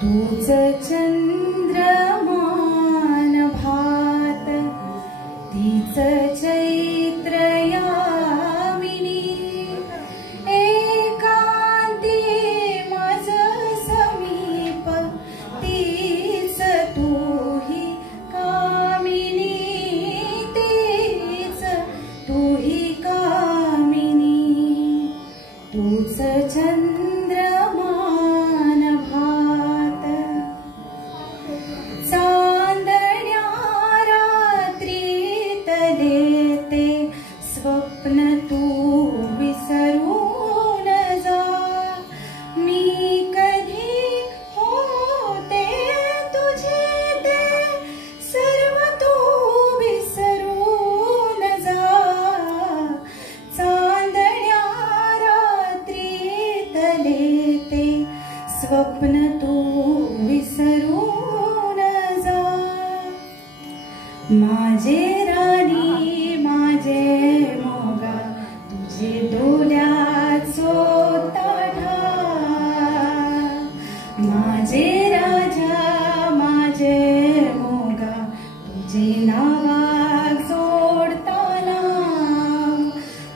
तूच चंद्रमान भात तीच चैत्र यामिनी एकांती माझ समीप तीच तूही कामिनी तीच तूही कामिनी तूच चंद्रमान भात चांदण्या रात्रीतले ते स्वप्न तू विसरून जा मी कधी होते तुझे ते सर्व तू विसरून जा चांदण्या रात्रीतले ते स्वप्न तू विसरून जा माझे राणी माझे मोगा तुझे डोल्याचो ताठा माझे राजा माझे मोगा तुझे नावाक जोडताना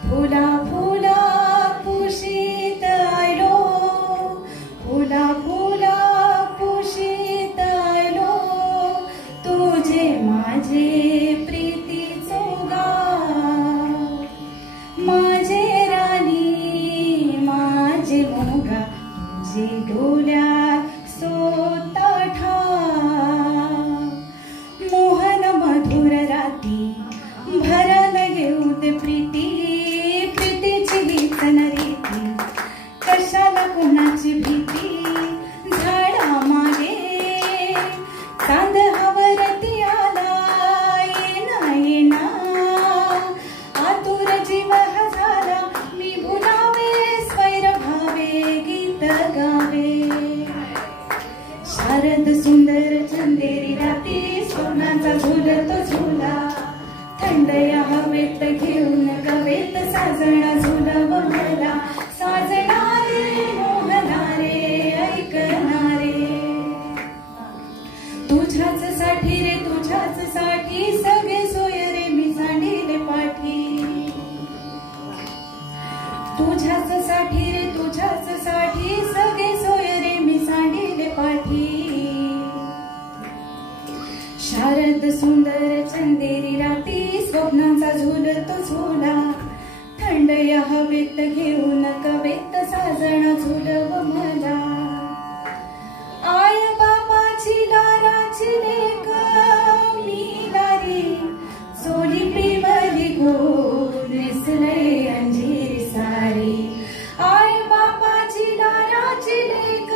फुला फुला पुशीत आयलो फुला फुला पुशीत आयलो तुझे माझे प्रीतीचो गाव माझे राणी माझे मोगा तुझे डोल्यात सोताठा मोहन मधुर राती भरल घेऊन प्रीती प्रीतीची गीतन रीती कशाला कोणाची भीती झाडा मागे चांद हवरती आला येना येना आतुर जीव झाला मी भुलावे स्वैर भावे गीत गावे शारद सुंदर चंदेरी राती स्वप्नाचा झुलतो झुला थंड या हवेत घेऊन कवेत साजना झुलव मला साजणारे मोहनारे ऐकणारे तुझ्याच साठी रे तुझ्याच साठी सगळे सोय रे मी सांडिले पाठी तुझ्याच साठी रे तुझ्याच साठी सगळे सोय रे मी सांडिले पाठी शारद सुंदर चंदेरी राती स्वप्नाचा झुलतो झुला थंड या हवेत घेऊन कवेत साजना झुलव मला आय बापाची लाराची लेक मी लारी सोली प्रेमली गो नेसले अंजीर सारी आय बापाची लाराची लेक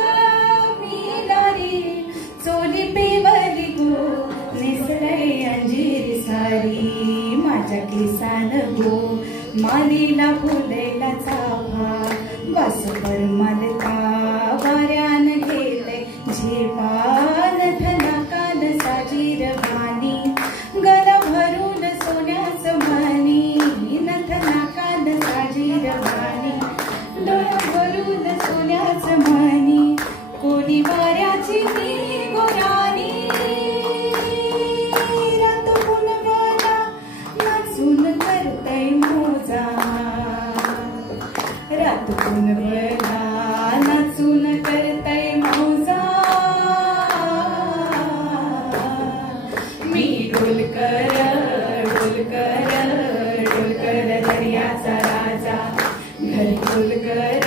मी लारी सोली प्रेमली गो नेसले अंजीर सारी माझ्या केसान गो मालीला फुलेला चाफा बस पर मलता वाऱ्यान घेते झेपान धना कान साजीर भानी गला भरून सोन्याच मानी नथना कान साजीर भानी डोळा भरून सोन्याच मानी कोणी वाऱ्याची मी गोरानी रात गुणगाला नाचून करतय मोजा रात गुणगाला नाचून करतय मोजा मी ढोलकर ढोलकर ढोलकर दर्याचा राजा घरी ढोलकर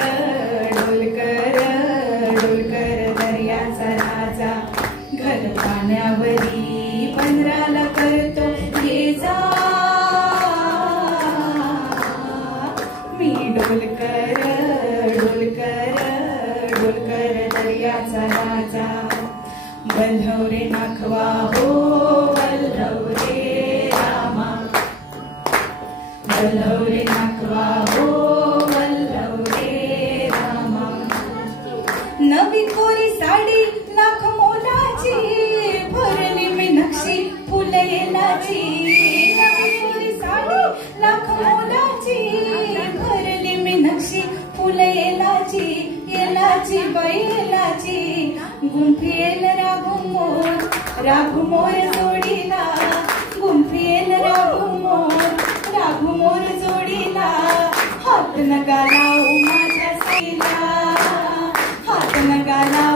ढोलकर ढोलकर दर्याचा राजा घर पाण्यावरी पंधराला करतो ये जा मी ढोलकर ढोलकर ढोलकर दर्याचा राजा वल्लव रे नाखवा हो वल्लव रे रामा वल्लव रे नाखवा हो वल्लव रे रामा नवी कोरी साडी लाख मोलाची भरली मी नक्षी फुलेलाची नवी कोरी साडी लाख मोलाची भरली मी नक्षी फुलेलाची येलाची बैलाची गुंफियेल राघू मोर जोडीला, गुंफियेल राघू मोर जोडीला, हात नका लावू माझ्या साईला, हात नका लावू